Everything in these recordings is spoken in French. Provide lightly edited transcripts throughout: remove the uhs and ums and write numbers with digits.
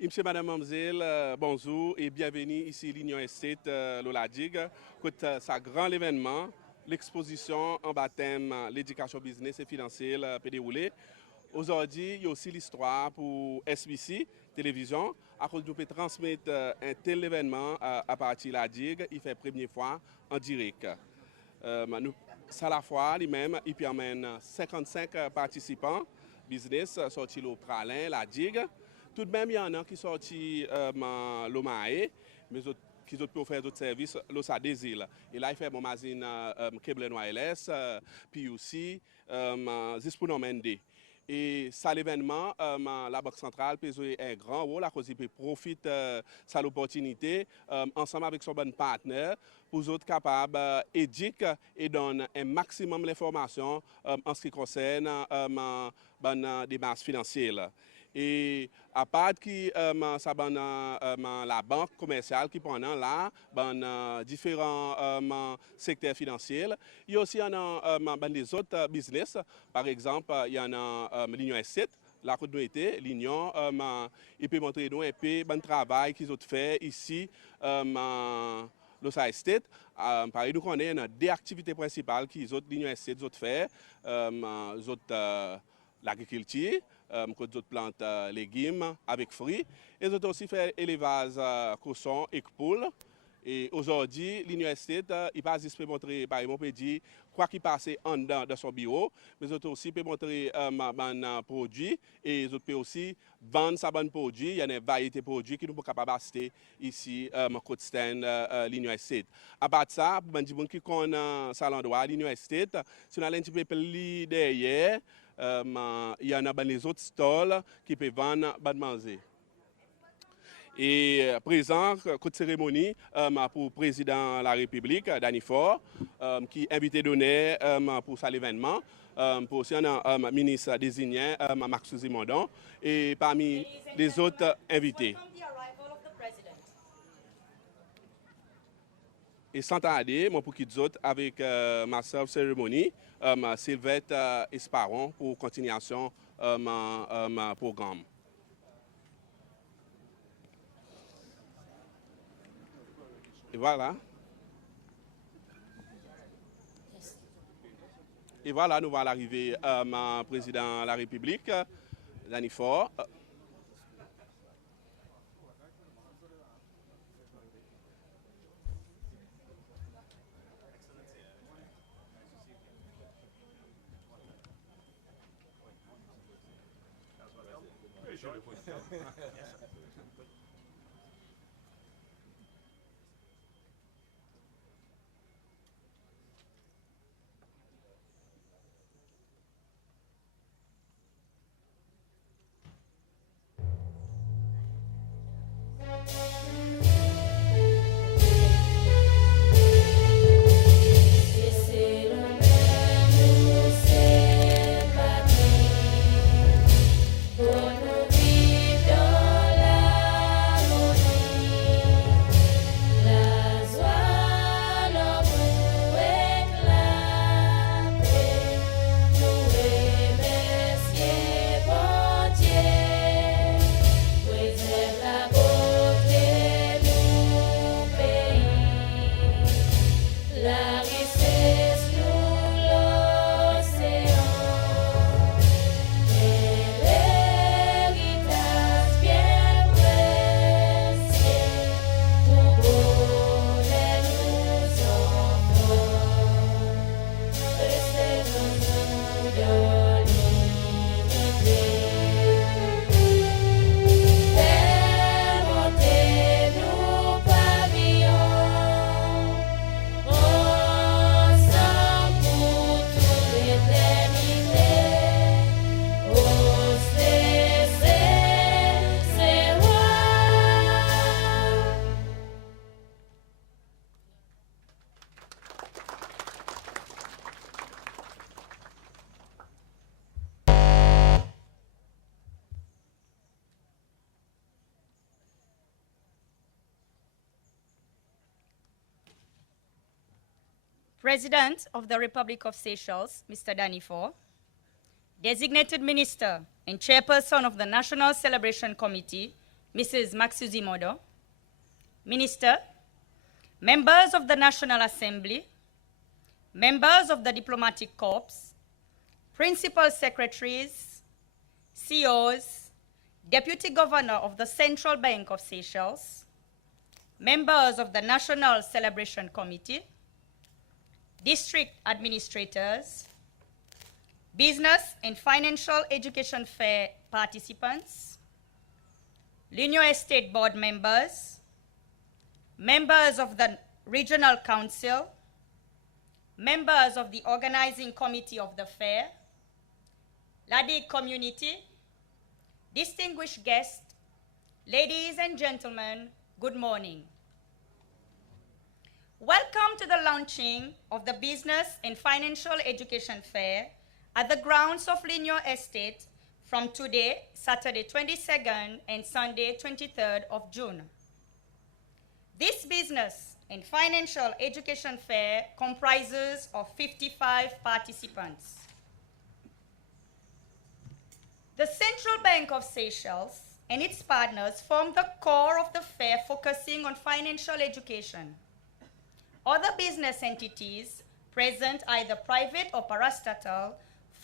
Monsieur, madame, mademoiselle, bonjour et bienvenue ici à l'Union Estate Lola Digue. C'est grand événement, l'exposition en baptême, l'éducation business et financière peut dérouler. Aujourd'hui, il y a aussi l'histoire pour SBC télévision. À cause de nous peut transmettre un tel événement à partir de la Digue, il fait la première fois en direct. C'est à la fois lui-même, il permet 55 participants business sortis au Pralin, la Digue. Tout de même, il y en a qui sont sortis l'Omae, mais qui peuvent faire d'autres services, l'Osa des îles. Et là, il fait mon magazine Cable Wireless, puis aussi Zispounon Mende. Et ça, l'événement, la Banque centrale peut jouer un grand rôle à cause qu'il profite de cette opportunité ensemble avec son bon partenaire pour être capable d'éduquer et donner un maximum d'informations en ce qui concerne des bases financières. Et à part qui ça la banque commerciale qui pendant là différents secteurs financiers, il y a aussi des autres business. Par exemple, il y en a l'Union S7, la côte de l'été, l'Union, il peut montrer nous un peu bon travail qu'ils ont fait ici. L'Osa Estate, pareil, nous connaissons des activités principales qu'ils ont l'Union Estate ont fait, l'agriculture, d'autres plantes légumes avec fruits. Et ils ont aussi fait élevage cochon et poule. Et aujourd'hui, l'université, il passe juste pour montrer, par exemple, peut dire quoi qui passe en dedans de son bureau, mais ils ont aussi peut montrer un produit et ils peuvent aussi vendre sa bonne produit. Il y a une variété de produits qui nous sont capables d'acheter ici à côté stand l'université. À part de ça, pour les gens qui connaissent cet endroit, l'université, si on a un petit peu plus derrière, il y en a les autres stalls qui peuvent vendre de manger. Et présent, coup de cérémonie pour le président de la République, Danny Ford, qui est invité d'honneur pour cet événement. Pour aussi un ministre désigné, Marc Mondon, et parmi les autres invités. Et sans tarder, moi pour qui d'autres avec ma sœur cérémonie, Sylvette Esparon pour continuation ma programme. Et voilà. Et voilà, nous allons arriver à président de la République, Danny Ford. President of the Republic of Seychelles, Mr. Danny Ford, Designated Minister and Chairperson of the National Celebration Committee, Mrs. Maxuzi Modo, Minister, members of the National Assembly, members of the Diplomatic Corps, Principal Secretaries, CEOs, Deputy Governor of the Central Bank of Seychelles, members of the National Celebration Committee, district administrators, business and financial education fair participants, L'Union Estate Board members, members of the Regional Council, members of the organizing committee of the fair, Ladigue community, distinguished guests, ladies and gentlemen, good morning. Welcome to the launching of the Business and Financial Education Fair at the grounds of L'Union Estate from today, Saturday 22nd and Sunday 23rd of June. This Business and Financial Education Fair comprises of 55 participants. The Central Bank of Seychelles and its partners form the core of the fair, focusing on financial education. Other business entities present, either private or parastatal,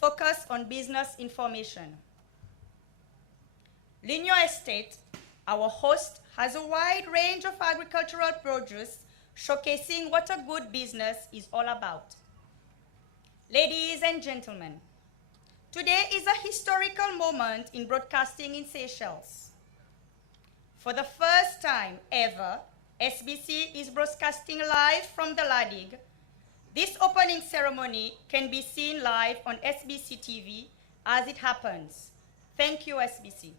focus on business information. L'Union Estate, our host, has a wide range of agricultural produce showcasing what a good business is all about. Ladies and gentlemen, today is a historical moment in broadcasting in Seychelles. For the first time ever, SBC is broadcasting live from the Ladigue. This opening ceremony can be seen live on SBC TV as it happens. Thank you, SBC.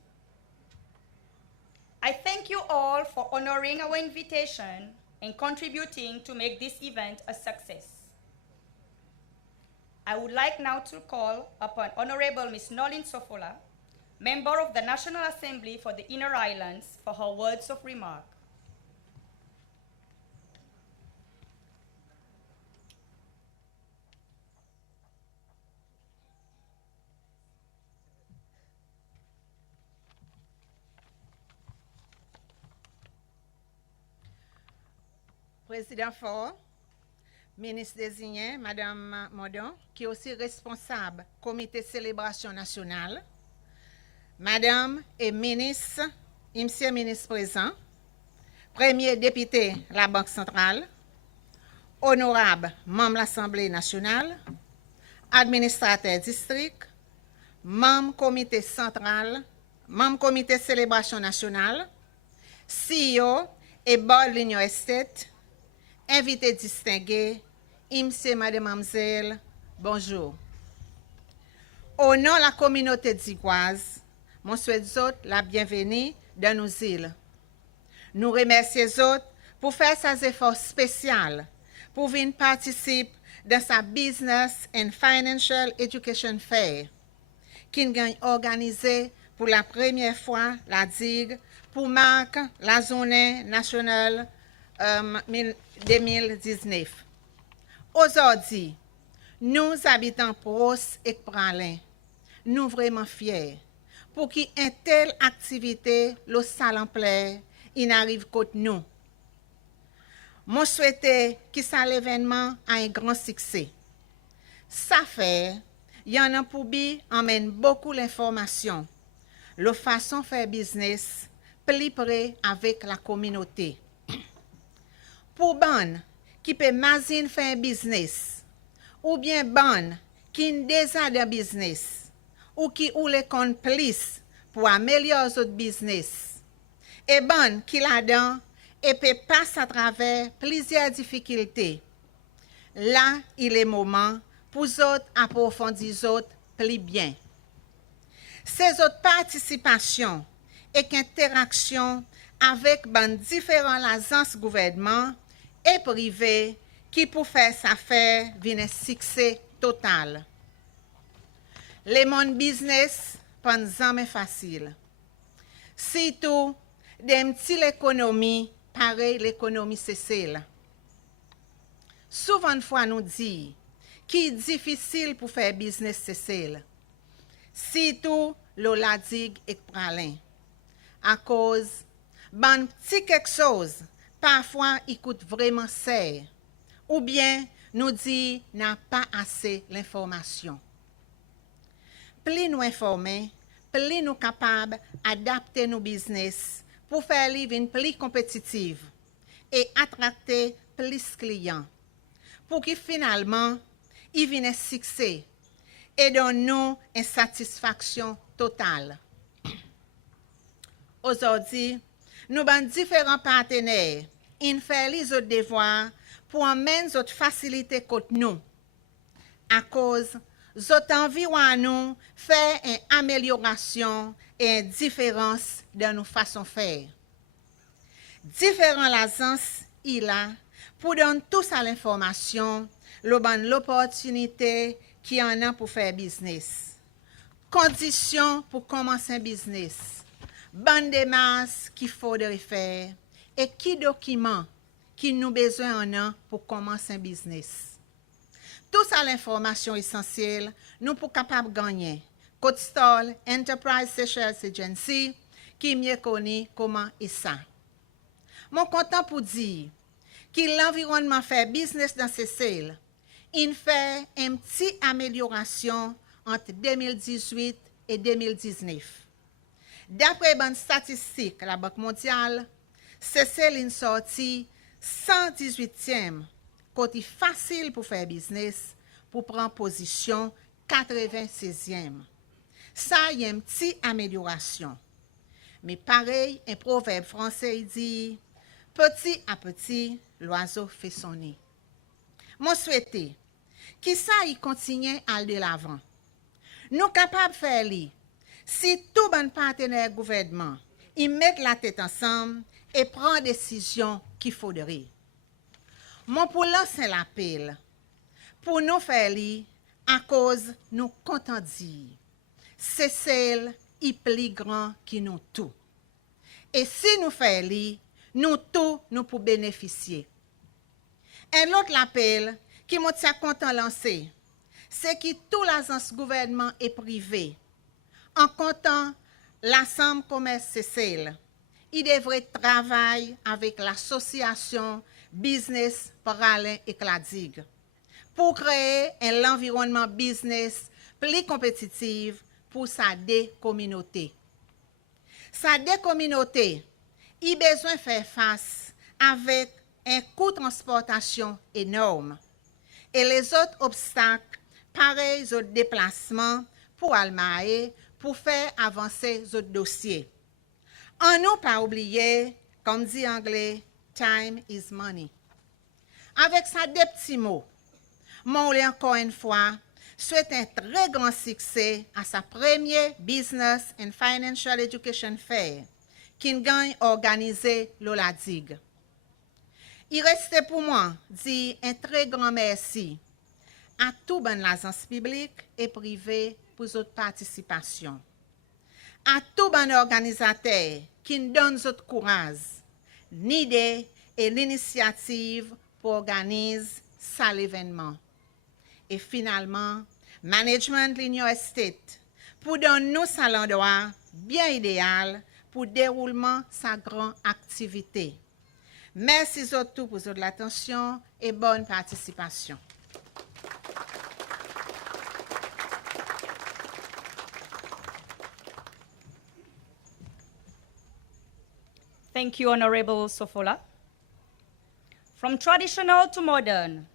I thank you all for honoring our invitation and contributing to make this event a success. I would like now to call upon Honorable Ms. Nolin Sofola, Member of the National Assembly for the Inner Islands, for her words of remark. Président Fort, ministre désigné, Madame Modon, qui est aussi responsable comité de célébration nationale, Madame et ministre, Monsieur ministre présent, premier député la Banque centrale, honorable membre de l'Assemblée nationale, administrateur district, membre comité central, membre comité de célébration nationale, CEO et board de l'Union Estate, invités distingués, Monsieur, Mademoiselle, bonjour. Au nom de la communauté d'Igoise, je souhaite la bienvenue dans nos îles. Nous remercions les autres pour faire ces efforts spéciaux pour venir participer dans sa Business and Financial Education Fair, qui est organisée pour la première fois la DIG pour marquer la journée nationale 2019. Aujourd'hui, nous habitants Pros et Pralin, nous vraiment fiers pour qu'une telle activité, le salon plaît, il arrive contre nous. Moi souhaite que ça l'événement a un grand succès. Ça fait, il y en a pour bi emmène beaucoup d'informations, la façon de faire business, plus près avec la communauté. Pour bonne qui peut imaginer faire un business, ou bien bonne qui ne désire de business, ou qui ou les complices pour améliorer votre business, et bonne qui là-dedans et peut passer à travers plusieurs difficultés. Là, il est moment pour autres approfondir autres plus bien. Ces autres participations et interactions avec différents agences gouvernement et privées qui pour faire sa faire viennent un succès total. Le monde business pas jamais facile. Surtout des petites économies pareil l'économie sociale. Souvent fois nous dit qui est difficile pour faire business social. Surtout le Ladigue et Pralin. à cause ban petit quelque chose, parfois il coûte vraiment cher, ou bien nous dit n'a pas assez l'information. Plus nous informer, plus nous capables d'adapter nos business pour faire les vivre plus compétitive et attracter plus clients, pour que finalement, ils viennent succès et donnent une satisfaction totale. Aujourd'hui, nous avons différents partenaires. Ils font les autres devoirs pour emmener les autres facilités contre nous. À cause, les autres environs nous faire une amélioration et une différence dans nos façons de faire. Différents l'agence, il a, pour donner tous à l'information, l'opportunité qu'il y en a pour faire business. Conditions pour commencer un business. Bonne démarche qu'il faudrait faire et qui documents qui nous besoin en a pour commencer un business. Tout ça l'information essentielle nous pour capable gagner. Code Stall Enterprise Seychelles Agency qui mieux connaît comment et ça. Mon content pour dire que l'environnement fait business dans Seychelles, il fait une petite amélioration entre 2018 et 2019. D'après bonnes statistiques la Banque mondiale, Seychelles est sorti 118e, côté facile pour faire business, pour prendre position 96e. Ça y a une petite amélioration. Mais pareil, un proverbe français dit petit à petit, l'oiseau fait son nid. Moi souhaite que ça y continue à aller de l'avant. Nous capables de faire li, si tout bon partenaire gouvernement, ils mettent la tête ensemble et prennent décision qu'il faudrait. Mon pour lancer l'appel, pour nous faire li, à cause nous comptons dire, c'est celle qui est plus grand que nous tout. Et si nous faisons li, nous tous nous pour bénéficier. Un autre appel qui m'a content lancé, c'est que tous les agences gouvernement et privé, en comptant l'ensemble commerce Seychelles, ils devraient travailler avec l'association Business Parallèle et Cladig pour créer un environnement business plus compétitif pour sa communauté. Sa communauté, il a besoin de faire face avec un coût de transportation énorme et les autres obstacles, pareils aux déplacements pour Almaé, pour faire avancer les autres dossiers. En nous pas oublier, comme dit en anglais, time is money. Avec ça, des petits mots, moi, encore une fois, souhaite un très grand succès à sa première Business and Financial Education Fair, qui gagne organisé l'Oladig. Il reste pour moi dire un très grand merci à tout bon l'agence publique et privée pour votre participation. À tout bon organisateur qui nous donne votre courage, l'idée et l'initiative pour organiser ça l'événement. Et finalement, management l'Union Estate pour donner nous ça l'endroit bien idéal pour déroulement sa grande activité. Merci surtout pour votre attention et bonne participation. Thank you, Honorable Sofola. From traditional to modern,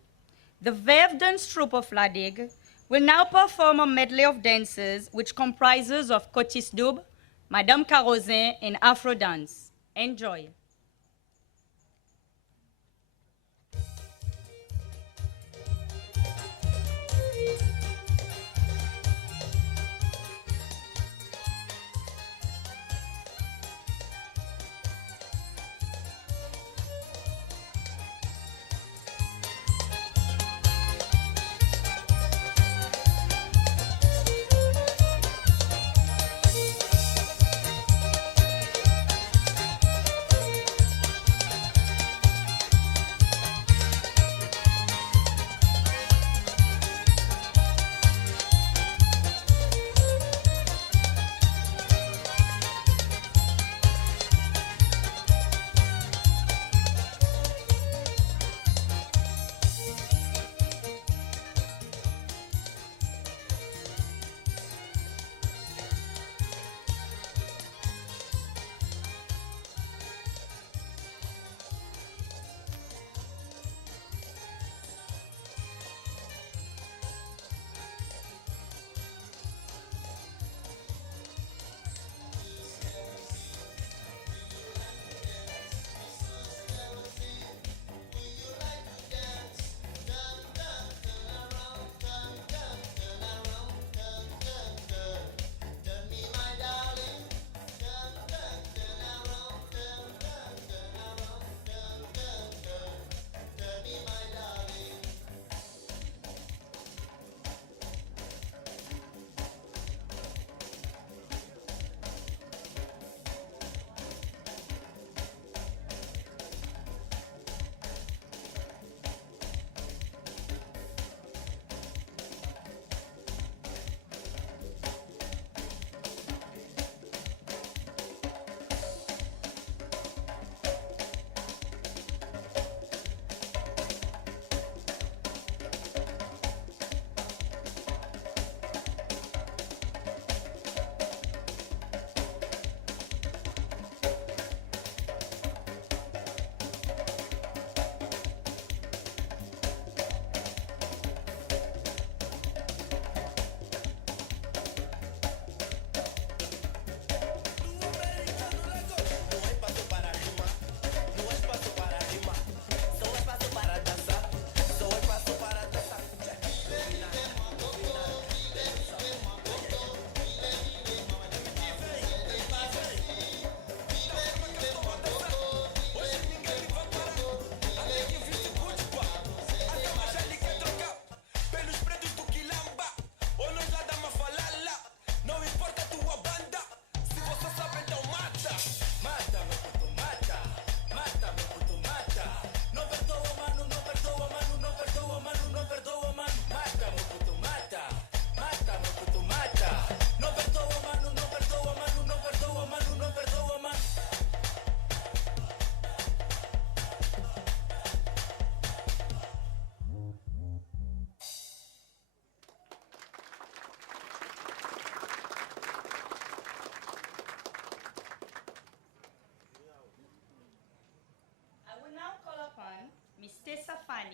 the Verve Dance Troupe of Ladig will now perform a medley of dances which comprises of Cotis Dub, Madame Carozin, and Afro Dance. Enjoy.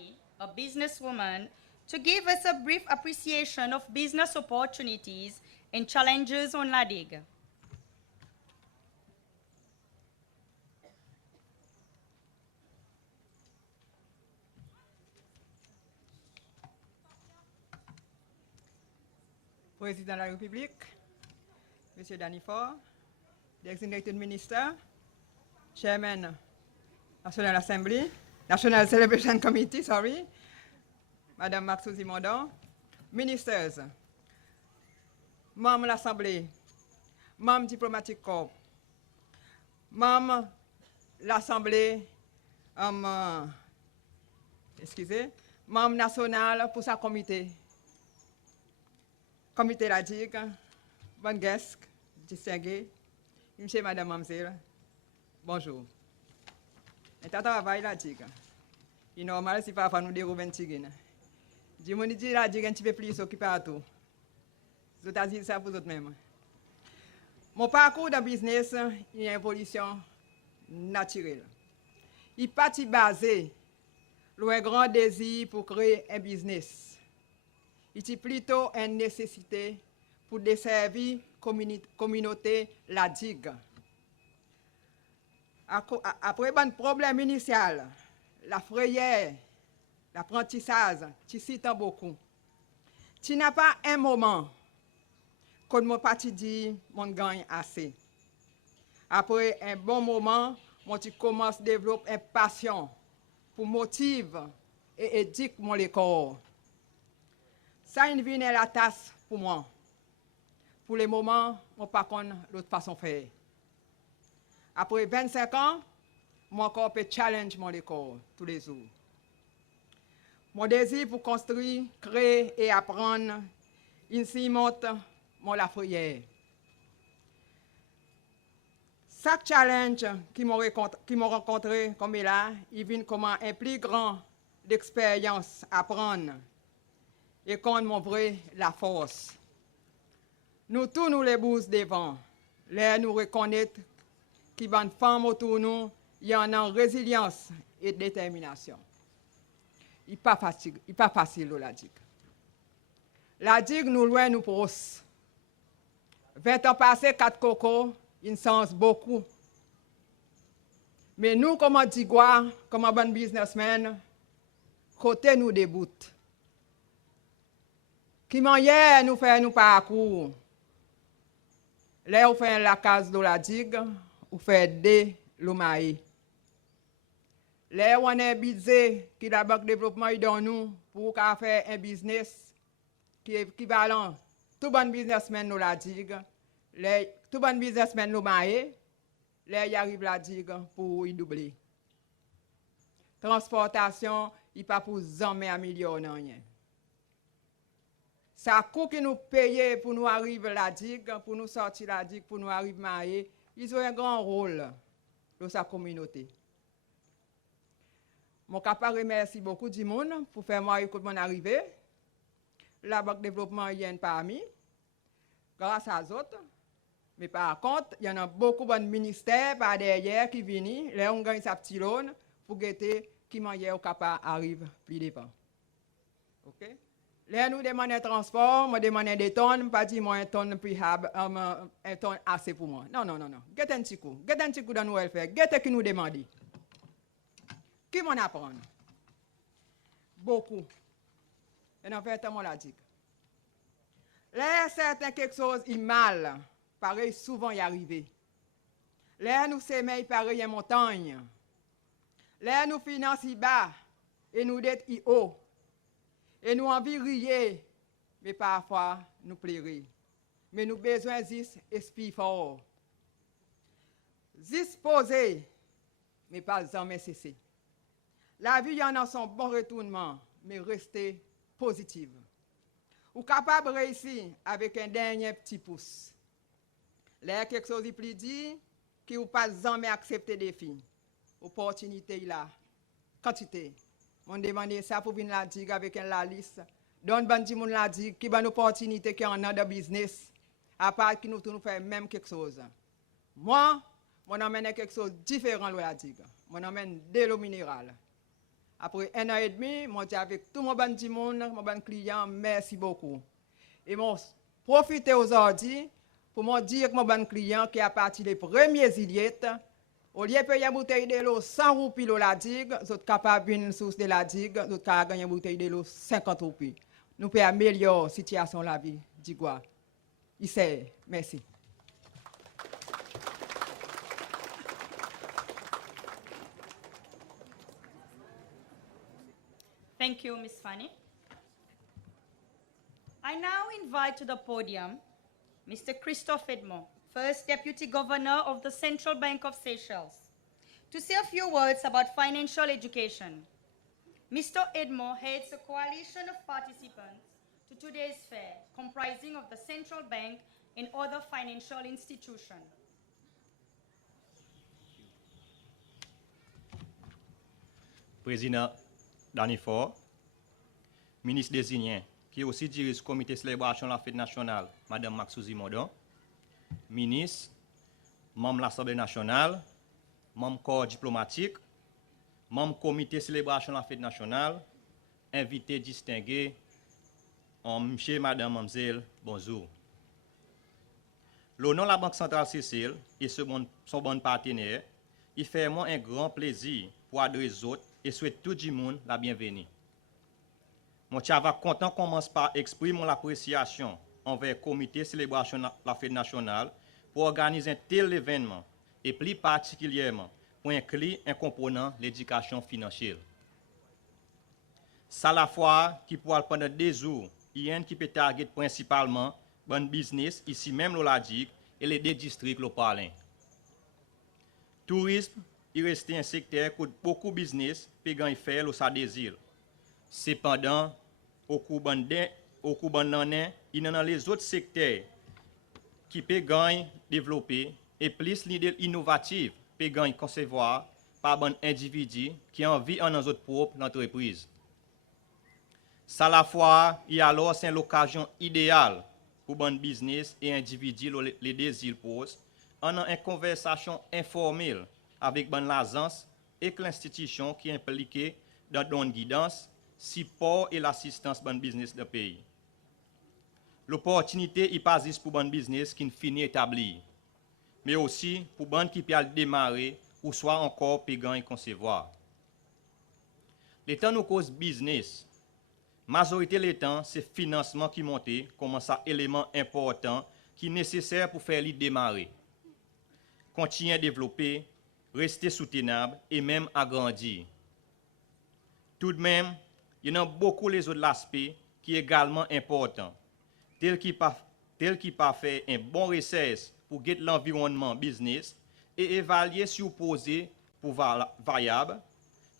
Mary, a businesswoman, to give us a brief appreciation of business opportunities and challenges on La Digue. Président de la République, M. Danifort, Designated Minister, Chairman, National Assembly, National Celebration Committee, Madame Maxouzi Mondon, Ministers, membres de l'Assemblée, membres diplomatique corps, membres de l'Assemblée, membre national pour sa comité la digue, bonne guest, distingué, monsieur, madame, mademoiselle, bonjour. Et t'as travaillé la digue. Il est normal si pas nous dérouler un petit gain. Dis-moi, la digue un petit peu plus occupé à tout. Je t'ai dit ça pour vous même. Mon parcours dans le business est une évolution naturelle. Il est parti basé sur un grand désir pour créer un business. Il est plutôt une nécessité pour desservir la communauté la digue. Après un problème initial, la frayeur, l'apprentissage, tu cites beaucoup. Tu n'as pas un moment que mon parti dit mon gagne assez. Après un bon moment, tu commences à développer une passion pour motiver et éduquer mon corps. Ça ne vient la tasse pour moi. Pour le moment, je ne sais pas l'autre façon de faire. Après 25 ans, mon corps peut challenge mon corps tous les jours. Mon désir pour construire, créer et apprendre, il monte mon la prière. Chaque challenge qui m'a rencontré comme là, il vient comme un plus grand d'expérience à apprendre et qu'on m'a montré la force. Nous tous nous les bouses devant, les nous reconnaître qui bonne femme autour de nous, il y en a résilience et détermination. Il n'est pas facile, la digue. La digue nous loin nous pros. 20 ans passés, 4 cocos, il sens beaucoup. Mais nous, comme Digua, comme bon businessman, côté nous déboute. Qui manière nous fait nous parcours. Là, on fait la case de la digue, on fait des l'omaï. Là, on a un budget qui la banque de développement dans nous pour faire un business qui est équivalent. Tout bon businessman nous la digue. Tout bon businessman nous maille. Là, il arrive la digue pour y doubler. Transportation, il pas pour jamais améliorer rien. Ça coût qui nous paye pour nous arriver la digue, pour nous sortir la digue, pour nous arriver maille, ils ont un grand rôle dans sa communauté. Mon capable remercie beaucoup du monde pour faire moi écoute mon arrivée. La banque de développement y a parmi, grâce à eux autres. Mais par contre, il y en a beaucoup de ministères par derrière qui viennent, là on gagne sa petite loan pour guetter qui manière capable arrive plus devant. OK? Là nous demandons un transport, moi demande des tonnes, pas dire moi un tonne plus un tonne assez pour moi. Non. Guette un petit coup dans nous elle fait, guette qui nous demande. Qui m'en apprend? Beaucoup. Et en fait, on l'a dit. Là, certains quelque chose est mal, pareil, souvent y arrivé. Là, nous sommes pareil en montagne. Là, nous finançons bas et nous d'être haut. Et nous envie rier, mais parfois nous plairer. Mais nous besoin d'esprit fort. Disposer, mais pas jamais cesser. La vie, il y en a son bon retournement, mais rester positive. Ou capable de réussir avec un dernier petit pouce. Là, quelque chose de plus dit, qui ou pas jamais accepter des filles. Opportunité là, quantité. On demande ça pour venir la digue avec la liste. Donne bandi moun la digue, qui bonne opportunité qui en a de business. À part qui nous faire même quelque chose. Moi, on emmène quelque chose de différent de la digue. On emmène de l'eau minérale. Après 1 an et demi, moi dis avec tout mon bon monde, mon bon client, merci beaucoup. Et moi profiter aujourd'hui pour me dire que mon bon client qui a parti les premiers illiettes, au lieu de payer une bouteille de l'eau 100 roupies la digue, vous êtes capable d'une source de la digue, vous êtes capable de gagner une bouteille de l'eau 50 roupies. Nous pouvons améliorer la situation de la vie d'Igua. Ici, merci. Thank you, Ms. Fanny. I now invite to the podium Mr. Christophe Edmond, First Deputy Governor of the Central Bank of Seychelles, to say a few words about financial education. Mr. Edmond heads a coalition of participants to today's fair, comprising of the Central Bank and other financial institutions. Président Danifor, ministre désigné, qui aussi dirige le comité de célébration de la fête nationale, Mme Maxouzi Modon, ministre, membre de l'Assemblée nationale, membre corps diplomatique, membre comité de célébration de la fête nationale, invité distingué, monsieur, madame, mademoiselle, bonjour. L'honneur de la Banque centrale Seychelles et son bon partenaire, il fait moi un grand plaisir pour adresser les autres et souhaite tout le monde la bienvenue. Mon chava content commence par exprimer mon appréciation envers le comité de célébration de la fête nationale pour organiser un tel événement et plus particulièrement pour inclure un component l'éducation financière. C'est la fois qui pourra pendant 2 jours, il y a qui peut target principalement bon business ici même l'Oladig et les 2 districts locaux. Tourisme, il reste un secteur que beaucoup de business peut faire au sa désir. Cependant, au cours de l'année, il y a les autres secteurs qui peuvent développer et plus l'idée innovative peut concevoir par un individu qui a envie en notre propre entreprise. Ça la fois, il y a alors c'est l'occasion idéale pour bon business et individus les désirs posent en une conversation informelle avec bonne l'agence et l'institution qui est impliquée dans la guidance, support et l'assistance bon business de pays. L'opportunité n'est pas juste pour bon business qui finit établi, mais aussi pour bon qui peut démarrer ou soit encore payant et concevoir. Les temps nous cause business. Majorité des temps, c'est financement qui monte comme un élément important qui est nécessaire pour faire lui démarrer. Continuer à développer, rester soutenable et même agrandir. Tout de même, il y en a beaucoup les autres aspects qui sont également importants, tels qui pas faire un bon recherche pour guetter l'environnement business et évaluer si opposé pour variable,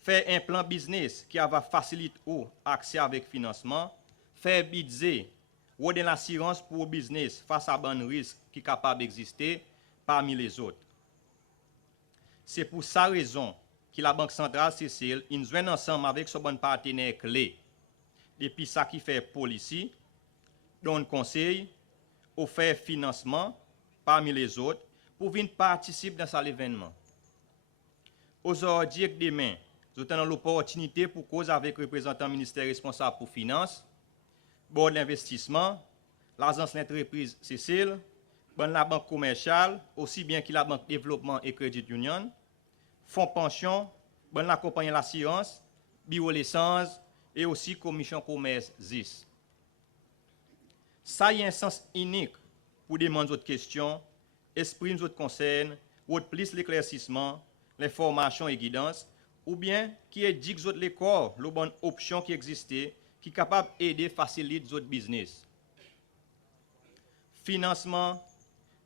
faire un plan business qui va faciliter l'accès avec financement, faire budget ou de l'assurance pour le business face à bon risque qui est capable d'exister parmi les autres. C'est pour sa raison que la Banque centrale Seychelles nous joint ensemble avec son bon partenaire clé. Depuis ça qui fait policy, donne conseil, offre financement parmi les autres pour venir participer dans cet événement. Aujourd'hui et demain, nous avons l'opportunité pour causer avec le représentant ministère responsable pour finances, board d'investissement, l'agence d'entreprise Seychelles, la banque commerciale, aussi bien que la banque développement et crédit union, fonds pension, la compagnie l'assurance, bureau l'essence et aussi commission commerce 10. Ça y a un sens unique pour demander d'autres questions, exprimer d'autres concerns, ou plus l'éclaircissement, l'information et guidance, ou bien qui est dit que les corps, les bonnes options qui existent, qui sont capables d'aider, faciliter d'autres business. Financement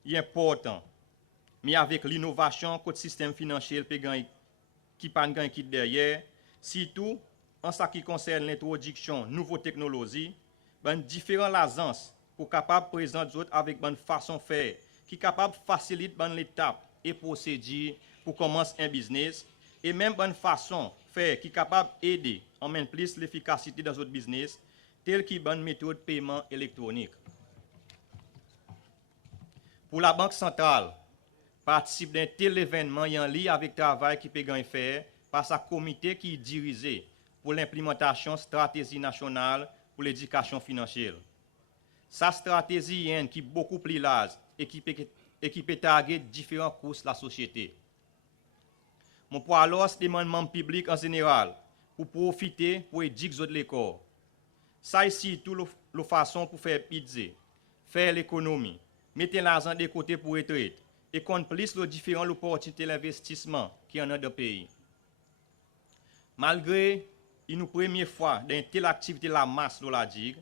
est important, mais avec l'innovation que le système financier qui pas qui derrière, surtout en ce qui concerne l'introduction de nouvelles technologies, différentes agences pour capables de présenter avec une façon de faire, qui est capable de faciliter l'étape et procédure pour commencer un business, et même une façon de faire qui est capable d'aider en même plus l'efficacité dans notre business, telle qu'une bonne méthode de paiement électronique. Pour la Banque centrale, participer d'un tel événement en lien avec le travail qui peut faire par sa comité qui est dirigé pour l'implémentation stratégie nationale pour l'éducation financière. Sa stratégie est qui est beaucoup plus large et qui peut targeter différentes couches de la société. Mon pour alors demande membres publics en général pour profiter pour éduquer de l'école. Ça ici toute la façon pour faire pizza, faire l'économie, mettre l'argent de côté pour retraite et qu'on plus les différentes opportunités d'investissement qui y en a dans le pays. Malgré une première fois dans telle activité la masse de la digue,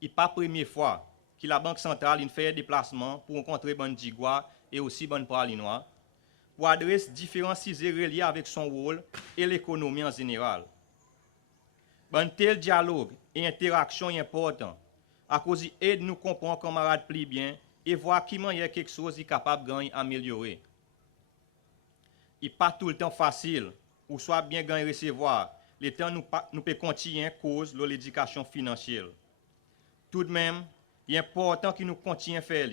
et pas première fois que la Banque centrale fait des déplacements pour rencontrer Ban Digua et aussi Ban Pralinois pour adresser différents sujets reliés avec son rôle et l'économie en général. Un tel dialogue et interaction est important à cause qu'il aide nous comprendre camarades plus bien et voir comment il y a quelque chose qui est capable d'améliorer. Il n'est pas tout le temps facile ou soit bien gagner recevoir. Le temps nous peut continuer à cause de l'éducation financière. Tout de même, il est important que nous continuions à faire.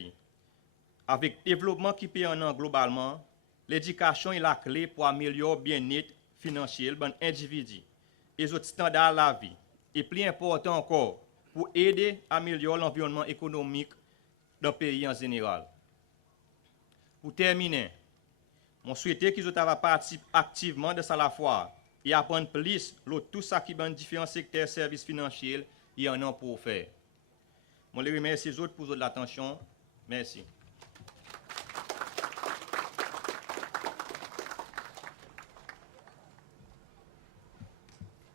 Avec le développement qui peut en globalement, l'éducation est la clé pour améliorer le bien-être financier de l'individu et les autres standards de la vie. Et plus important encore, pour aider à améliorer l'environnement économique du pays en général. Pour terminer, je souhaite qu'ils participent activement de la foire et apprendre plus de tout ça qui est dans différents secteurs de services financiers et en ont pour faire. Je les remercie les autres pour l'attention. Merci.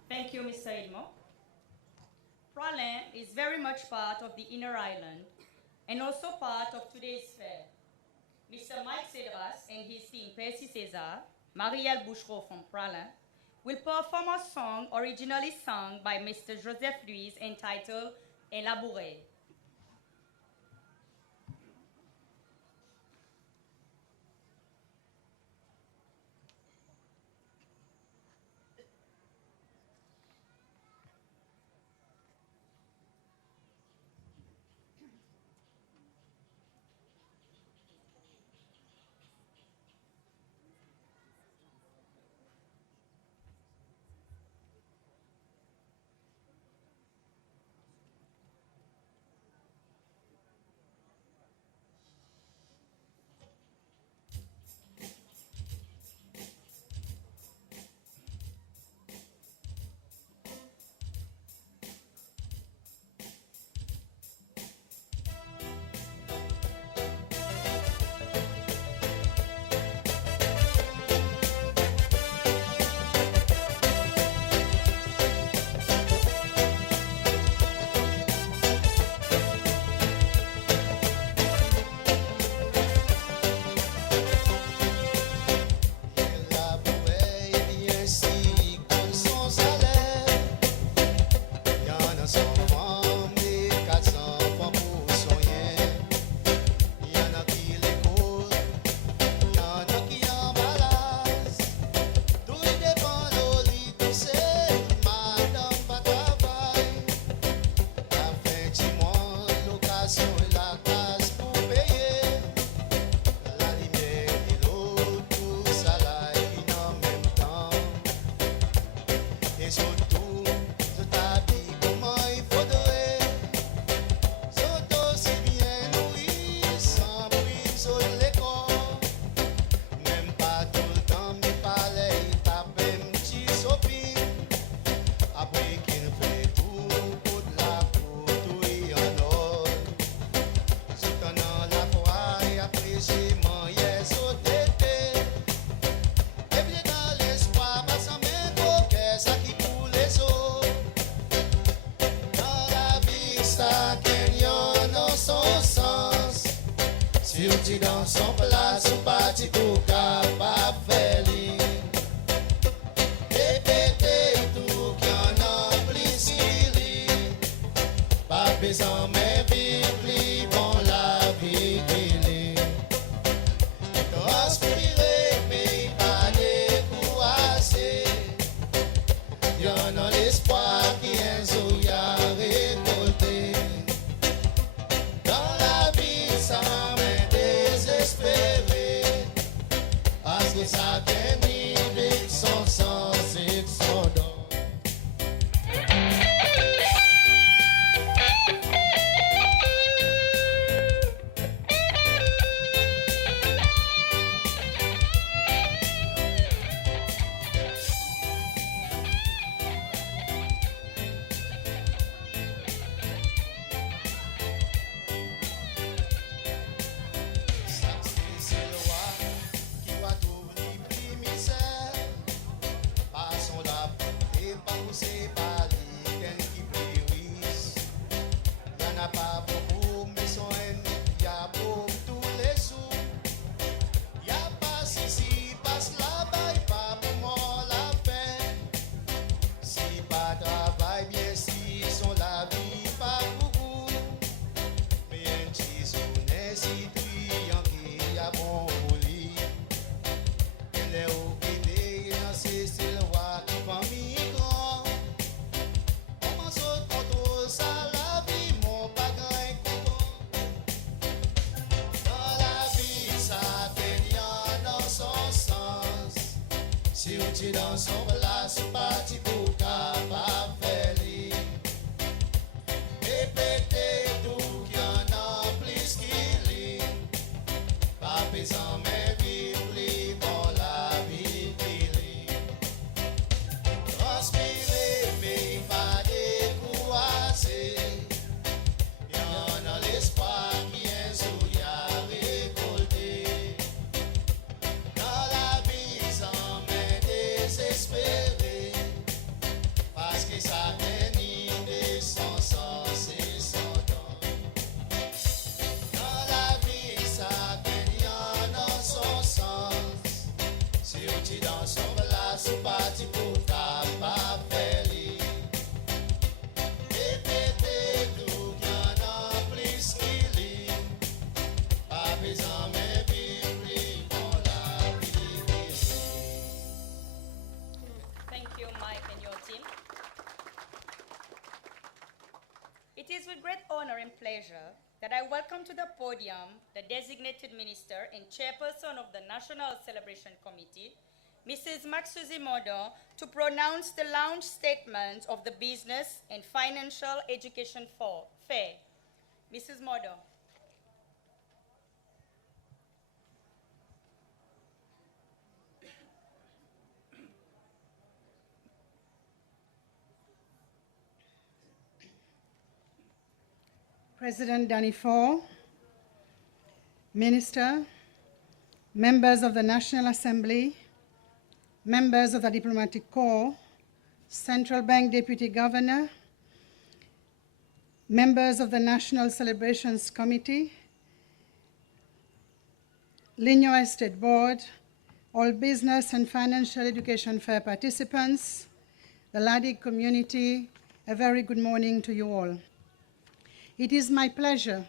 Thank you, Mr. Edmo. Pralin is very much part of the Inner Island and also part of today's fair. Mr. Mike Cedras and his team, Percy César, Marielle Bouchereau from Pralin, will perform a song originally sung by Mr. Joseph Louis entitled Élaboré. Dans son place, ou parti pour capable faire li. Répétez tout qu'il y en a plus qui lit. Pas besoin mais vivre bon la vie qui lit. Transpirer mais pas décourager. Y en a l'espoir qui est souillard récolté. Dans la vie ça parce que ça gagne avec son sens et son don. tu dans son place, parti pour capable faire li. Répétez tout qu'il y en a plus qu'il lit. Pas besoin mais vivre li, bon la vie qu'il lit. Transpirer mais pas décourager. Y en a l'espoir qui est sous ya récolté. Dans la vie sans mais désespéré. Parce que ça bénit de son sens et son don. Dans la vie ça bénit en son sens. Si tu dans son place ou parti pour capable faire li. Répétez tout qu'il y en a plus qu'il lit. Pas besoin mais vivre li, bon la vie qu'il lit. Thank you, Mike, and your team. It is with great honor and pleasure that I welcome to the podium the designated minister and chairperson of the National Celebration Committee, Mrs. Maxuzi Modo, to pronounce the launch statement of the Business and Financial Education Fair. Mrs. Modo. President Danifo, Minister, members of the National Assembly, members of the Diplomatic Corps, Central Bank Deputy Governor, members of the National Celebrations Committee, Ligno Estate Board, all business and financial education fair participants, the Ladig community, a very good morning to you all. It is my pleasure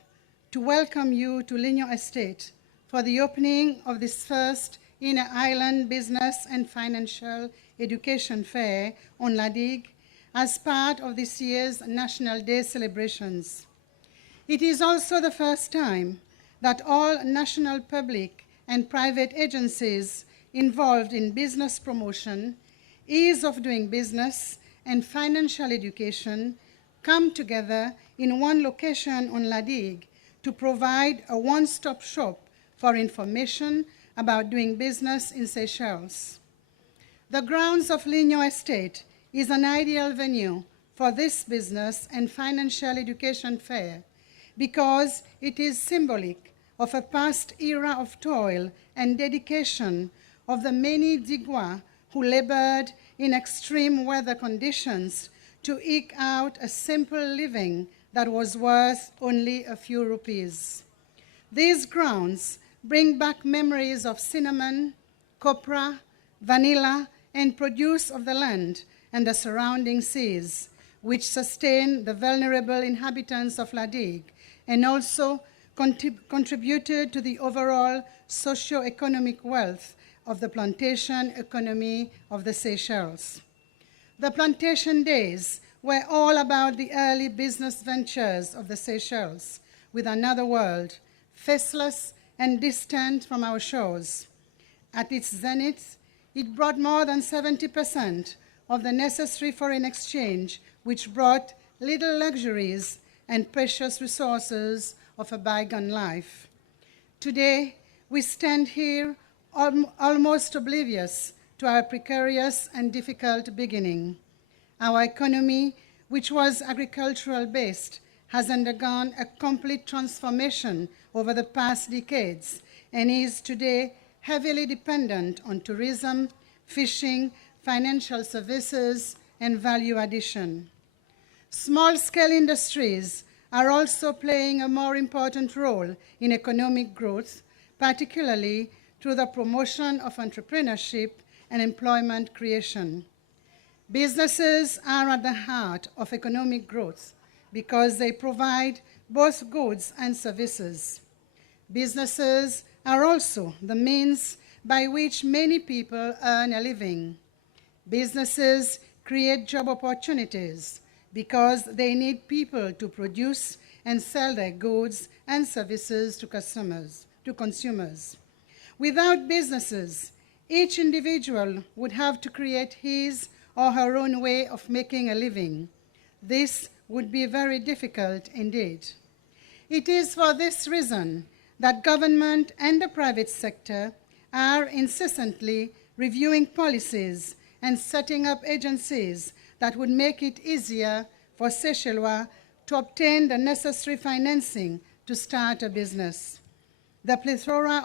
to welcome you to Ligno Estate for the opening of this first Inner Island Business and Financial Education Fair on Ladig as part of this year's National Day celebrations. It is also the first time that all national public and private agencies involved in business promotion, ease of doing business, and financial education come together in one location on Ladig to provide a one-stop shop for information about doing business in Seychelles. The grounds of Ligno Estate is an ideal venue for this business and financial education fair because it is symbolic of a past era of toil and dedication of the many Digwa who labored in extreme weather conditions to eke out a simple living that was worth only a few rupees. These grounds bring back memories of cinnamon, copra, vanilla, and produce of the land and the surrounding seas, which sustain the vulnerable inhabitants of Ladig and also contributed to the overall socio-economic wealth of the plantation economy of the Seychelles. The plantation days were all about the early business ventures of the Seychelles with another world, faceless and distant from our shores. At its zenith, it brought more than 70% of the necessary foreign exchange, which brought little luxuries and precious resources of a bygone life. Today, we stand here almost oblivious to our precarious and difficult beginning. Our economy, which was agricultural-based, has undergone a complete transformation over the past decades and is today heavily dependent on tourism, fishing, financial services, and value addition. Small-scale industries are also playing a more important role in economic growth, particularly through the promotion of entrepreneurship and employment creation. Businesses are at the heart of economic growth because they provide both goods and services. Businesses are also the means by which many people earn a living. Businesses create job opportunities because they need people to produce and sell their goods and services to consumers. Without businesses, Each individual would have to create his or her own way of making a living. This would be very difficult indeed. It is for this reason that government and the private sector are incessantly reviewing policies and setting up agencies that would make it easier for Seychellois to obtain the necessary financing to start a business. The plethora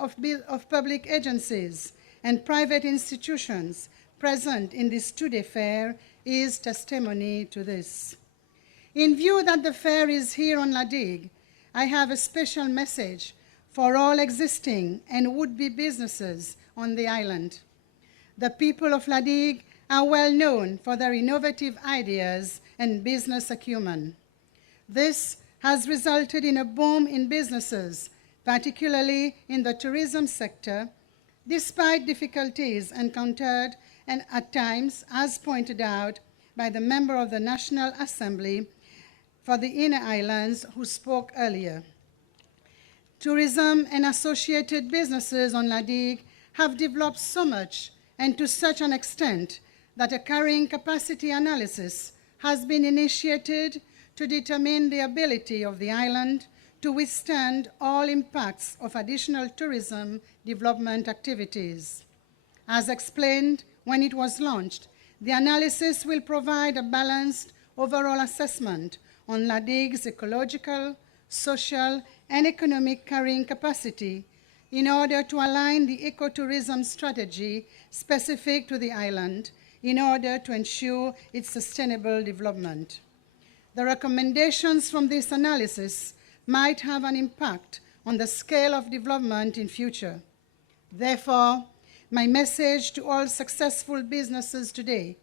of public agencies and private institutions present in this two-day fair is testimony to this. In view that the fair is here on La Digue, I have a special message for all existing and would-be businesses on the island. The people of La Digue are well known for their innovative ideas and business acumen. This has resulted in a boom in businesses, particularly in the tourism sector, despite difficulties encountered and at times, as pointed out by the member of the National Assembly for the Inner Islands who spoke earlier. Tourism and associated businesses on La Digue have developed so much and to such an extent that a carrying capacity analysis has been initiated to determine the ability of the island to withstand all impacts of additional tourism development activities. As explained when it was launched, the analysis will provide a balanced overall assessment on La Digue's ecological, social, and economic carrying capacity in order to align the ecotourism strategy specific to the island in order to ensure its sustainable development. The recommendations from this analysis might have an impact on the scale of development in future. Therefore, my message to all successful businesses today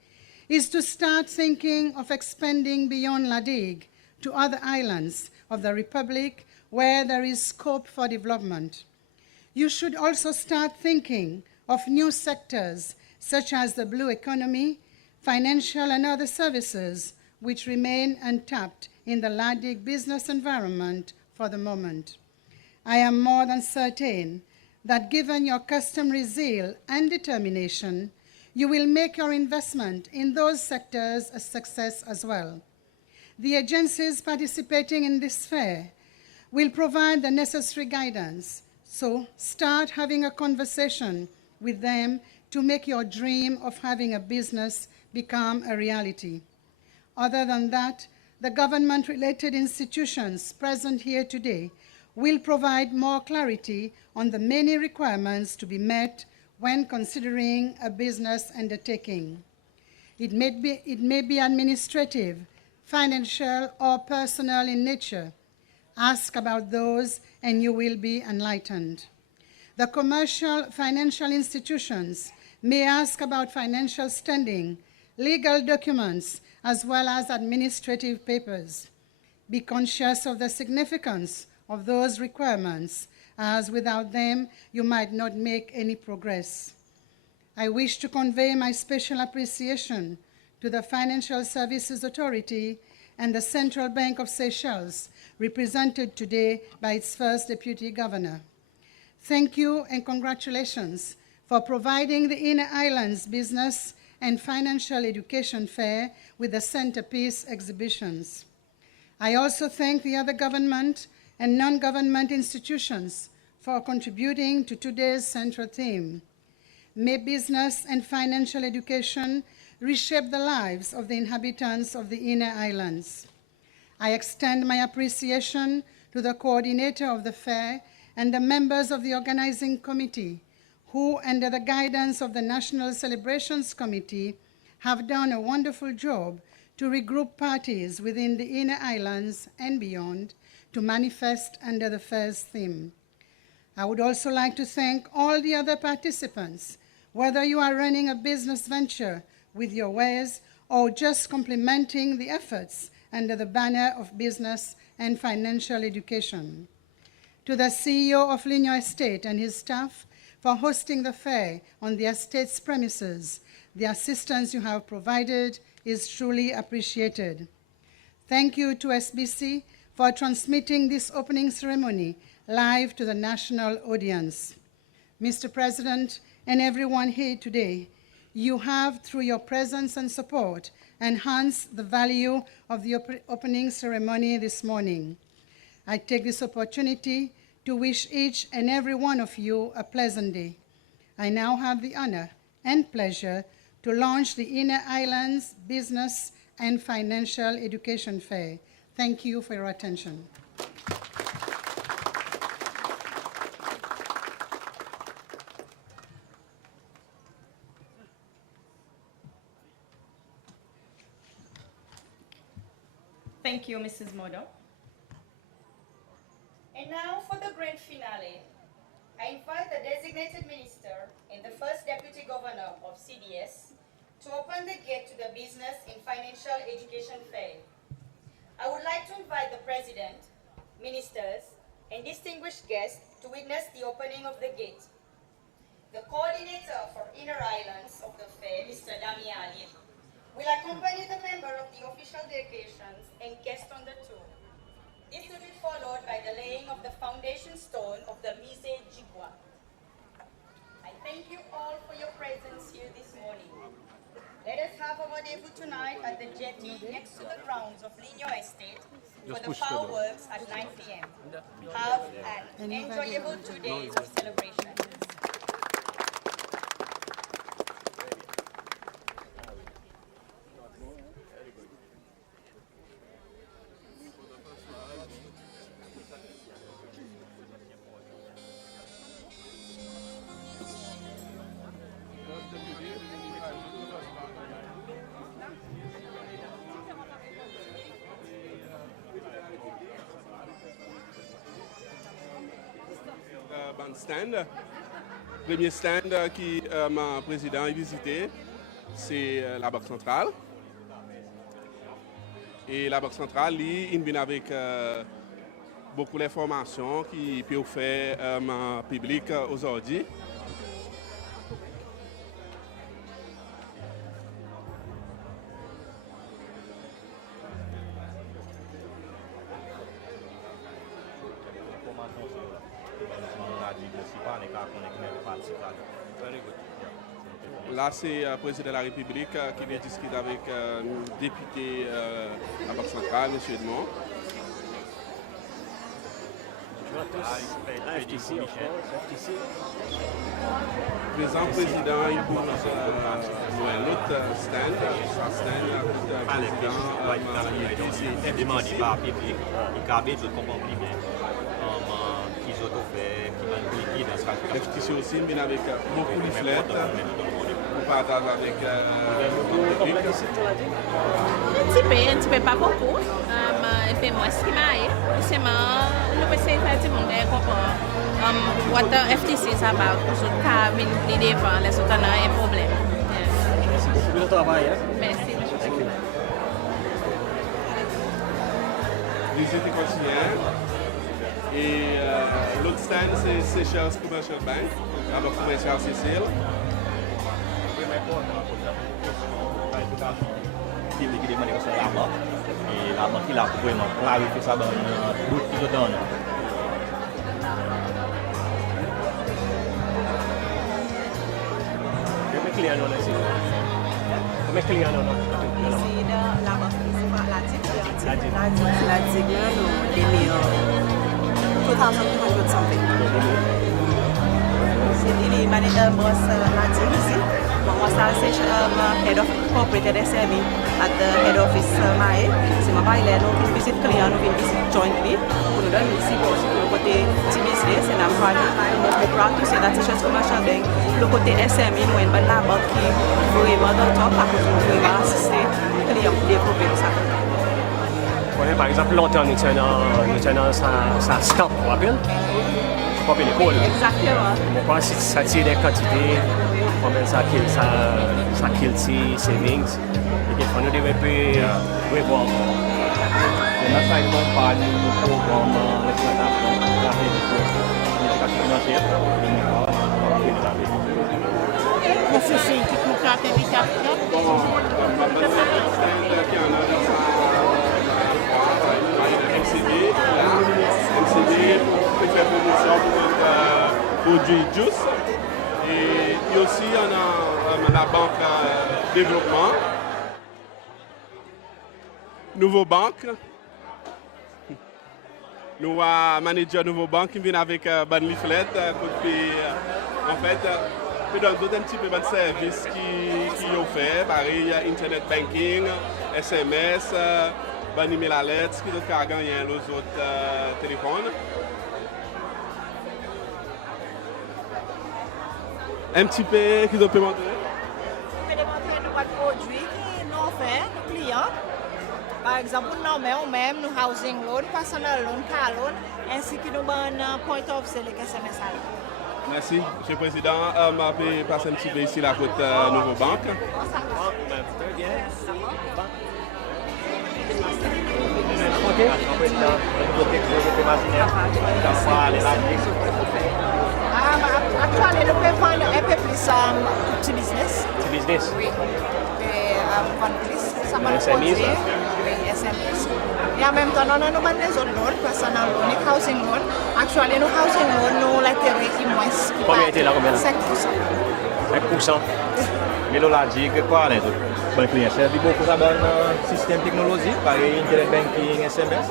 is to start thinking of expanding beyond La Digue to other islands of the Republic where there is scope for development. You should also start thinking of new sectors such as the blue economy, financial and other services which remain untapped in the La Digue business environment for the moment. I am more than certain that given your customary zeal and determination, you will make your investment in those sectors a success as well. The agencies participating in this fair will provide the necessary guidance, so start having a conversation with them to make your dream of having a business become a reality. Other than that, the government-related institutions present here today will provide more clarity on the many requirements to be met when considering a business undertaking. It may be administrative, financial, or personal in nature. Ask about those and you will be enlightened. The commercial financial institutions may ask about financial standing, legal documents, as well as administrative papers. Be conscious of the significance of those requirements, as without them you might not make any progress. I wish to convey my special appreciation to the Financial Services Authority and the Central Bank of Seychelles, represented today by its first Deputy Governor. Thank you and congratulations for providing the Inner Islands Business and Financial Education Fair with the centerpiece exhibitions. I also thank the other government and non-government institutions for contributing to today's central theme. May business and financial education reshape the lives of the inhabitants of the Inner Islands. I extend my appreciation to the coordinator of the fair and the members of the organizing committee who, under the guidance of the National Celebrations Committee, have done a wonderful job to regroup parties within the Inner Islands and beyond to manifest under the fair's theme. I would also like to thank all the other participants, whether you are running a business venture with your wares or just complementing the efforts under the banner of business and financial education. To the CEO of Lignon Estate and his staff for hosting the fair on the estate's premises, the assistance you have provided is truly appreciated. Thank you to SBC for transmitting this opening ceremony live to the national audience. Mr. President and everyone here today. You have, through your presence and support, enhanced the value of the opening ceremony this morning. I take this opportunity to wish each and every one of you a pleasant day. I now have the honor and pleasure to launch the Inner Islands Business and Financial Education Fair. Thank you for your attention. Thank you, Mrs. Modo. And now for the grand finale, I invite the designated minister and the first deputy governor of CDS to open the gate to the Business and Financial Education Fair. I would like to invite the president, ministers, and distinguished guests to witness the opening of the gate. The coordinator for Inner Islands of the fair, Mr. Damiani, will accompany the member of the official delegations and guests on the tour. This will be followed by the laying of the foundation stone of the Mise Jigwa. I thank you all for your presence here this morning. Let us have a rendezvous tonight at the jetty next to the grounds of Ligno Estate for the fireworks at 9 p.m. Have an enjoyable 2 days of celebration. Stand. Premier stand qui mon président a visité, c'est la Banque centrale. Et la Banque centrale, il vient avec beaucoup d'informations qui peut faire au public aujourd'hui. Là, c'est le président de la République qui vient discuter avec le député de la Banque centrale, M. Edmond. Présent président, il bouge l'autre stand, président demandé par le public, il cabe de comprendre bien qu'ils ont fait, qui dans ce FTC aussi, mais avec beaucoup de flèches pour partager avec le public. Un petit peu, pas beaucoup. Il fait moins ce qu'il m'a. Justement, nous pouvons essayer de faire tout le monde comprendre what the FTC is about. Nous avons l'idée devant les autres un problème. Merci beaucoup pour le travail. Merci. Visite continuelle. Et l'autre stand, c'est Seychelles Commercial Bank, la banque commerciale Cécile. Public qui demande que c'est la banque. Et la banque, il a vraiment clarifié ça dans le bout qu'ils donnent. Combien de clients on a ici? Combien de clients on a? Ici, la banque principale, la digue, nous 2,200 something. C'est le manager boss la digue ici. Bon, moi, ça, c'est head of corporate SME at the head office Mae. C'est ma baille, nous visite clients, nous visite jointly. Pour nous donner ici pour le côté business et la proud to say that Seychelles Commercial Bank, le côté SME, nous avons la banque qui vraiment dans le top, parce que nous vraiment assister les clients pour développer ça. Ouais, par exemple, longtemps, nous tenons ça stamp, vous rappelez? Pas bien l'épaule. Exactement. Pourquoi ça tire des quantités, combien ça kill savings, et qu'on nous développer, revoir. Et là, ça accompagne le programme d'exploitation de la l'éducation financière. Necessite que a invitation. MCD peut faire promotion pour notre produit juice. Et aussi, on a la banque développement. Nouveau banque. Nous avons manager Nouveau banque qui vient avec un leaflet. En fait, puis dans d'autres un petit peu de services qui ont fait, pareil, Internet banking, SMS, ban email alert, qui ont gagné les autres téléphones. Un petit peu, qui ont pu montrer? On peut démontrer nos produits qui nous ont fait, nos clients. Par exemple, nous même, nous housing loan, personal loan, car loan, ainsi que nous avons point of sale et SMS. Merci, M. le Président. Je vais passer un petit peu ici la côte Nouveau Banque. Actuellement, nous pouvons vendre un peu plus petit business. Petit business. Oui. Et vendre plus, ça va nous SMEs, produire. hein? Oui, SMEs. Et en même temps, nous avons des autres loans, personal loan et housing loan. Actuellement, nous housing loan, nous l'intérêt qui est moins. Combien était là, combien là? 5%. 5%. Mais là, dit que quoi, les bon clients, c'est beaucoup ça dans le système technologique, par Internet banking, SMS.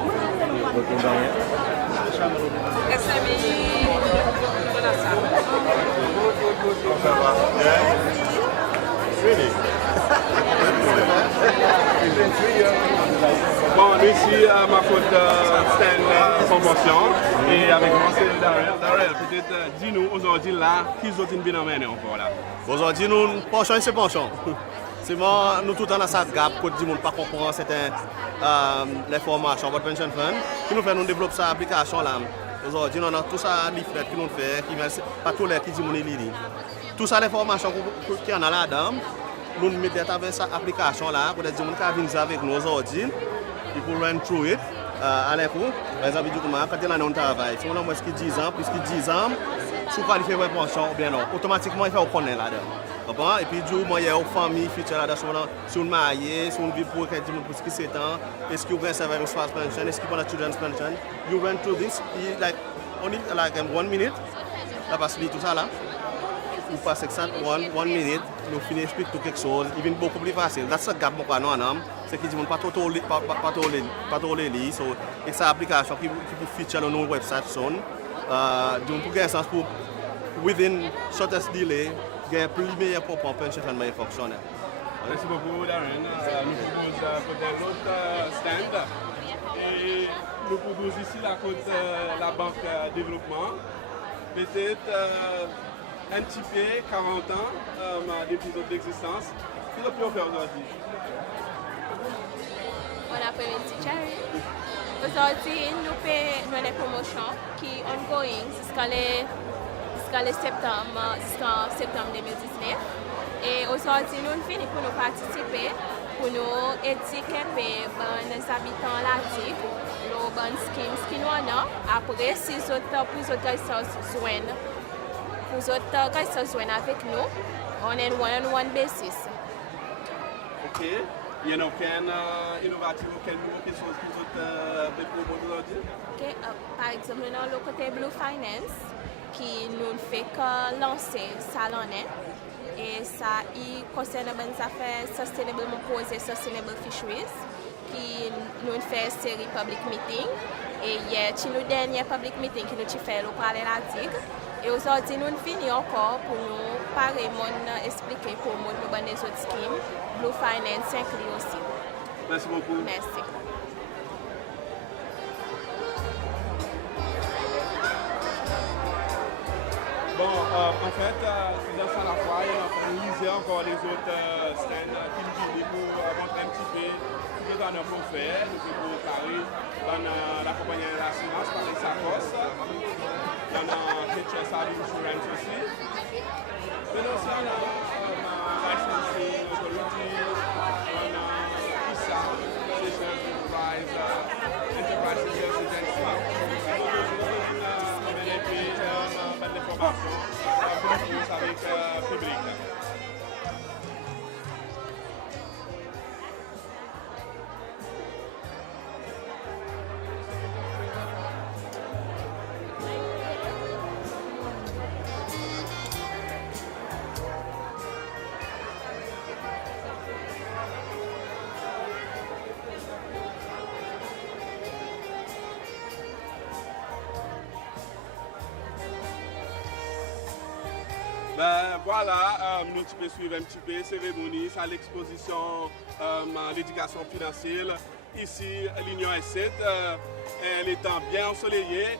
Bon, nous ici à ma faute stand promotion et avec moi c'est Darrell. Peut-être dis-nous aujourd'hui là, qui sont une bien emmenés encore là? Aujourd'hui, nous penchons et c'est penchons. C'est bon, nous tout dans sa gap, quand du monde pas comprendre certaines l'information votre pension fund, qui nous fait nous développer cette application là. Aujourd'hui, nous avons tout ça leaflet qui nous fait, qui met pas tous les qui dit mon lili. Tout ça l'information qui en a là-dedans, nous mettons avec cette application là, pour dire gens qui viennent avec nous aujourd'hui, ils pour run through it. À l'époque, par exemple, quand il y a un travail, si on a moins que 10 ans, plus que 10 ans, si vous qualifiez pour pension, bien non, automatiquement il faut connaître là-dedans. Et puis, du coup, il y a une famille future là-dedans, si on est marié, si on vit pour quelqu'un pour 7 ans, est-ce qu'il y a un service spouse pension, est-ce qu'il y a une children's pension, you run through this, like, only like 1 minute, là, parce que tout ça là, vous passez 1 minute, nous finissons d'expliquer tout quelque chose, il vient beaucoup plus facile. That's a gap, c'est qu'ils ne pas trop lire, so c'est une application qui feature dans notre website soon. Donc pour gagner sens pour within shortest delay, gagner plus meilleur pour pension fund mais fonctionner. Merci beaucoup Darren. Nous proposons peut-être l'autre stand et nous proposons ici la côte la banque développement. Peut-être un petit peu 40 ans d'épisode d'existence. Qu'est-ce que vous faire aujourd'hui? Bon après-midi, Jerry. Aujourd'hui, nous faisons des promotions qui sont ongoing jusqu'à septembre 2019. Et aujourd'hui, nous finissons pour nous participer, pour nous éduquer les habitants là-dessus, nos bonnes schemes qui nous ont. Après, si les autres se joignent avec nous, on est one-on-one basis. Ok. Il y a aucune innovation, aucune chose qui vous propose aujourd'hui? Okay. Par exemple, nous avons le côté Blue Finance qui nous fait que lancer salon et ça concerne les affaires sustainable posées, sustainable fisheries qui nous fait série public meeting et hier c'est le dernier public meeting qui nous fait le parler la digue et aujourd'hui nous finissons encore pour nous pareillement expliquer pour nous les autres schemes Blue Finance inclut aussi. Merci beaucoup. Merci. Bon, en fait, dans ça la fois, on lisait encore les autres stands qui nous disent pour montrer un petit peu ce que nous avons fait, pour parler dans la compagnie d'assurance, par les SACOS, dans la Interest Insurance aussi. Mais aussi, on a licensing authority, on a ISA, Enterprise Security l'information avec public. Ben voilà, nous pouvons suivre un petit peu cérémonie, ça l'exposition l'éducation financière ici à l'Union S7, elle étant bien ensoleillée.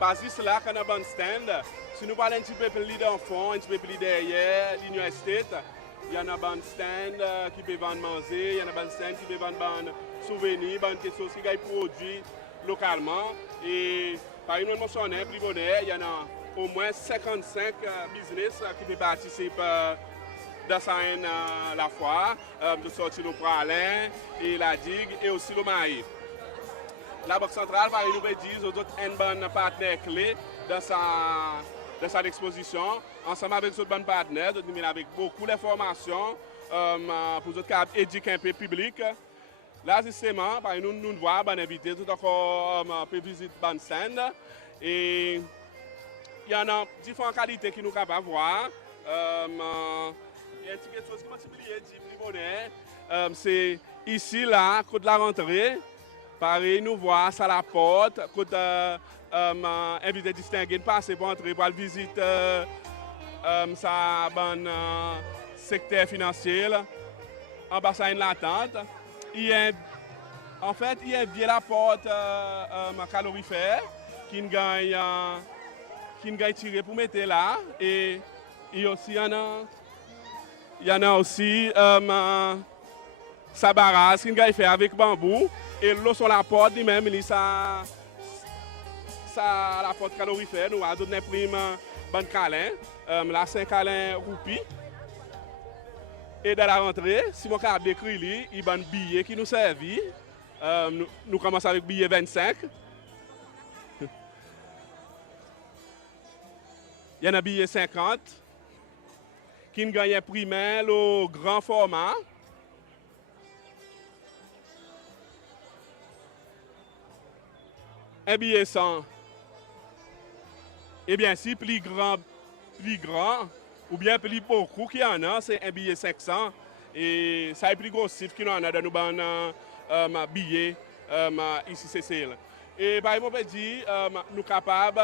Pas juste là qu'on a un bon stand. Si nous parlons un petit peu plus dans le fond, un petit peu plus derrière l'Union S7, il y en a un bon stand qui peut vendre manger, il y en a un bon stand qui peut vendre des souvenirs, des choses qui sont produits localement. Et par exemple, mentionné, plus bonheur, il y en a au moins 55 business qui peuvent participer dans ça la foire, de sortir le pralin et la digue et aussi le maïs. La Banque centrale, par exemple, dit aux autres un bon partenaire clé dans sa exposition, ensemble avec d'autres bons partenaires, avec beaucoup d'informations pour les autres éduquer un peu public. Là, justement, par exemple, nous voyons bon invité, tout encore peut visiter bon stand. Et il y en a différentes qualités qui nous capables de voir. Il y a une petite chose qui m'a dit, plus bonheur. C'est ici, là, côté de la rentrée. Pareil, nous voyons ça la porte, côté invité distingué de passer pour entrer pour la visite sa bonne secteur financier. En bas, ça une l'attente. En fait, il y a bien la porte calorifère qui gagne tiré pour mettre là. Et aussi, il y en a aussi sa barrage qui gagne fait avec bambou. Et l'eau sur la porte, lui-même, il a la porte calorifère. Nous avons donné prime bon câlin. Là, c'est un câlin roupi. Et dans la rentrée, si mon cas décrit, il y a un billet qui nous servit. Nous commençons avec billet 25. Il y en a billet 50 qui gagne un primaire au grand format. Un billet 100. Et bien si plus grand, ou bien plus beaucoup qu'il y en a, c'est un billet 500. Et ça est plus gros chiffre qu'il y en a dans nos billets ici, c'est. Et par exemple, nous sommes capables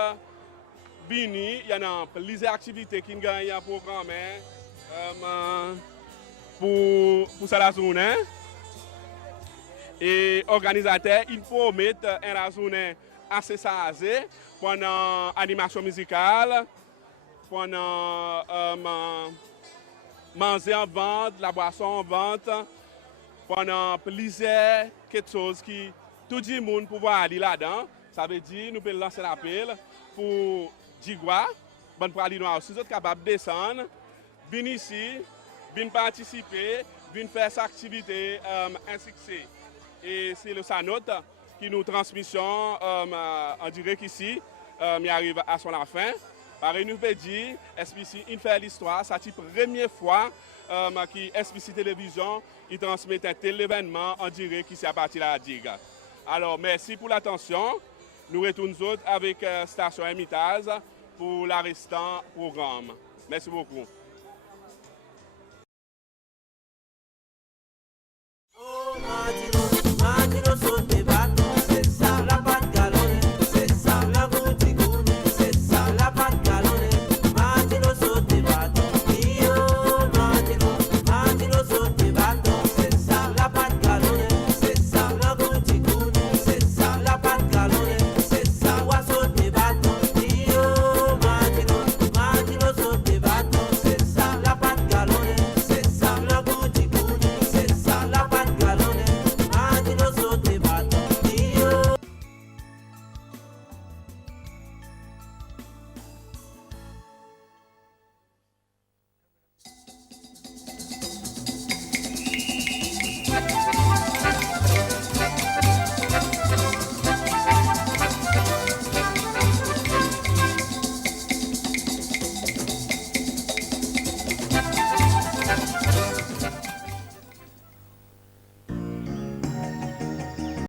de venir, il y en a plusieurs activités qui gagnent un programme pour cette journée. Et organisateur, il faut mettre une journée assez chargée pendant l'animation musicale, pendant manger en vente, la boisson en vente, pendant plusieurs quelque chose qui tout le monde peut aller là-dedans. Ça veut dire nous pouvons lancer l'appel pour Digua, bonne praline noire. Si vous êtes capable de descendre, venir ici, venir participer, venir faire cette activité un succès. Et c'est le SANOT qui nous transmission en direct ici, il arrive à son fin. Pareil, nous peut dire, SBC, il fait l'histoire, c'est la première fois que SBC Télévision il transmet un tel événement en direct ici à partir de la Diga. Alors, merci pour l'attention. Nous retournons avec Station Hermitage pour la restant programme. Merci beaucoup.